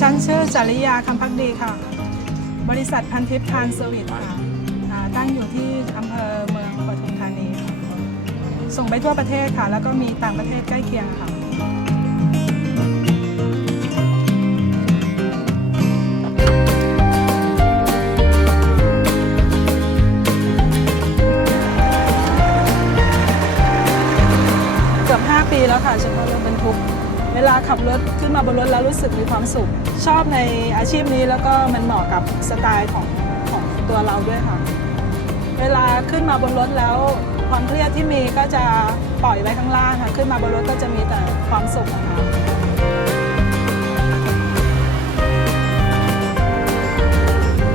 ชื่อจริยาคำพักดีค่ะ บริษัทพันทิพย์ทานเซอร์วิสค่ะอ่าตั้งอยู่ที่อำเภอเมืองปทุมธานีค่ะส่งไปทั่วประเทศค่ะ แล้วก็มีต่างประเทศใกล้เคียงค่ะ เกือบ 5 ปีแล้วค่ะเฉพาะรถบรรทุก เวลาขับรถขึ้นมาบนรถแล้วรู้สึกมีความสุข ชอบในอาชีพนี้แล้วก็มันเหมาะกับสไตล์ของของตัวเราด้วยค่ะ เวลาขึ้นมาบนรถแล้วความเครียดที่มีก็จะปล่อยไว้ข้างล่างค่ะขึ้นมาบนรถก็จะมีแต่ความสุขนะคะ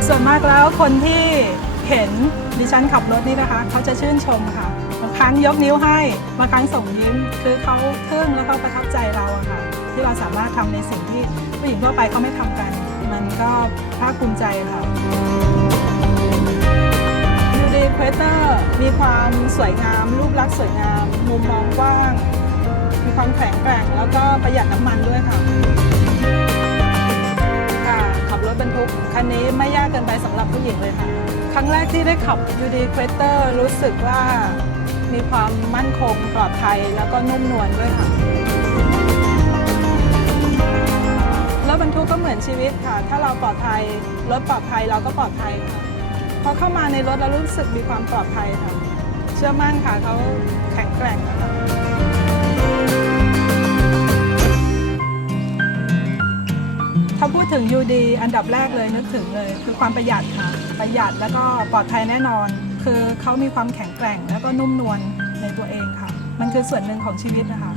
ส่วนมากแล้วคนที่เห็นดิฉันขับรถนี่นะคะ เขาจะชื่นชมค่ะ บางครั้งยกนิ้วให้บางครั้งส่งยิ้มคือเขาทึ่งแล้วเขาประทับใจเราอะค่ะ ที่เราสามารถทำในสิ่งที่ผู้หญิงทั่วไปเขาไม่ทำกัน มันก็ภาคภูมิใจค่ะยูดีเควเตอร์มีความสวยงาม รูปลักษณ์สวยงาม มุมมองกว้าง มีความแข็งแกร่ง แล้วก็ประหยัดน้ำมันด้วยค่ะค่ะขับรถบรรทุกคันนี้ไม่ยากเกินไปสำหรับผู้หญิงเลยค่ะ ครั้งแรกที่ได้ขับ UD q u e s t e r รู้สึกว่า มีความมั่นคงปลอดภัยแล้วก็นุ่มนวลด้วยค่ะรถบรรทุกก็เหมือนชีวิตค่ะ ถ้าเราปลอดภัยรถปลอดภัยเราก็ปลอดภัยค่ะพอเข้ามาในรถเรารู้สึกมีความปลอดภัยค่ะ เชื่อมั่นค่ะเขาแข็งแกร่งนะคะถ้าพูดถึง UD อันดับแรกเลยนึกถึงเลย คือความประหยัดค่ะ ประหยัดแล้วก็ปลอดภัยแน่นอน คือเขามีความแข็งแกร่งแล้วก็นุ่มนวลในตัวเองค่ะ มันคือส่วนหนึ่งของชีวิตนะคะ